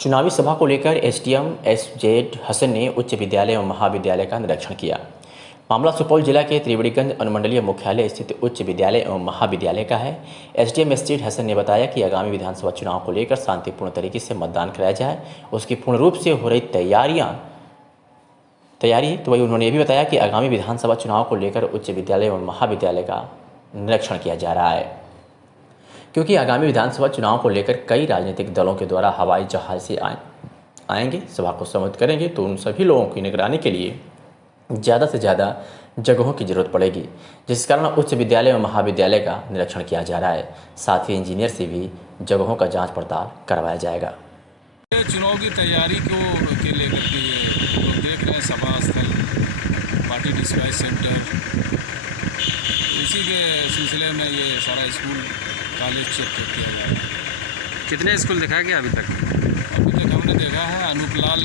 चुनावी सभा को लेकर एसडीएम एसजेड हसन ने उच्च विद्यालय एवं महाविद्यालय का निरीक्षण किया। मामला सुपौल जिला के त्रिवेणीगंज अनुमंडलीय मुख्यालय स्थित उच्च विद्यालय एवं महाविद्यालय का है। एसडीएम एसजेड हसन ने बताया कि आगामी विधानसभा चुनाव को लेकर शांतिपूर्ण तरीके से मतदान कराया जाए, उसकी पूर्ण रूप से हो रही तैयारी तो वही उन्होंने ये भी बताया कि आगामी विधानसभा चुनाव को लेकर उच्च विद्यालय एवं महाविद्यालय का निरीक्षण किया जा रहा है, क्योंकि आगामी विधानसभा चुनाव को लेकर कई राजनीतिक दलों के द्वारा हवाई जहाज से आएंगे, सभा को संबोधित करेंगे, तो उन सभी लोगों की निगरानी के लिए ज़्यादा से ज़्यादा जगहों की जरूरत पड़ेगी, जिस कारण उच्च विद्यालय और महाविद्यालय का निरीक्षण किया जा रहा है। साथ ही इंजीनियर से भी जगहों का जांच पड़ताल करवाया जाएगा। चुनाव की तैयारी के लेकर लोग देख रहे हैं सभा स्थल, पार्टी डिस्पैच सेंटर, इसी के सिलसिले में ये सारा स्कूल कॉलेज चेक किया जा रहा है। कितने स्कूल देखा गया अभी तक? हमने देखा है अनूपलाल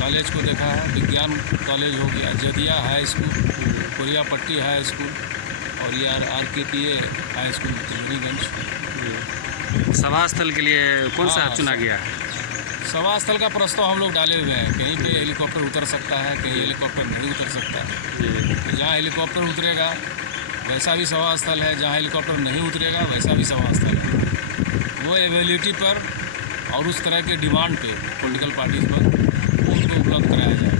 कॉलेज को देखा है, विज्ञान कॉलेज हो गया, Jadia high school, Koriyapatti high school और ये RKPA हाई स्कूल त्रिवेणीगंज। सभा स्थल के लिए कौन सा चुना गया है? सभा स्थल का प्रस्ताव हम लोग डाले हुए हैं। कहीं पे हेलीकॉप्टर उतर सकता है, कहीं हेलीकॉप्टर नहीं उतर सकता है। तो जहाँ हेलीकॉप्टर उतरेगा वैसा भी सभा स्थल है, जहाँ हेलीकॉप्टर नहीं उतरेगा वैसा भी सभा स्थल है। वो एवेलिटी पर और उस तरह के डिमांड पे पॉलिटिकल पार्टीज पर उनको उपलब्ध कराया जाए।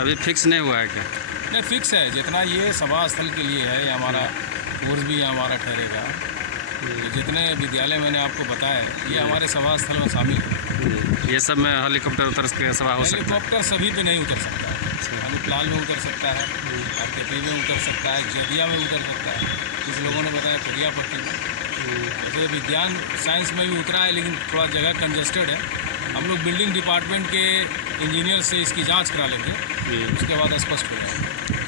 अभी फिक्स नहीं हुआ है क्या? नहीं, फिक्स है। जितना ये सभा स्थल के लिए है, ये हमारा कोर्स भी हमारा ठहरेगा। तो जितने विद्यालय मैंने आपको बताया ये हमारे सभा स्थल में शामिल है। ये सब में हेलीकॉप्टर उतर के सभा हो सकता है? हेलीकॉप्टर सभी पे नहीं उतर सकता है। अनूपलाल में उतर सकता है, RKP में उतर सकता है, जदिया में उतर सकता है, कुछ लोगों ने बताया कोरियापट्टी में। जैसे विज्ञान साइंस में भी उतरा है, लेकिन थोड़ा जगह कंजेस्टेड है। हम लोग बिल्डिंग डिपार्टमेंट के इंजीनियर से इसकी जाँच करा लेंगे, उसके बाद स्पष्ट हो जाएगा।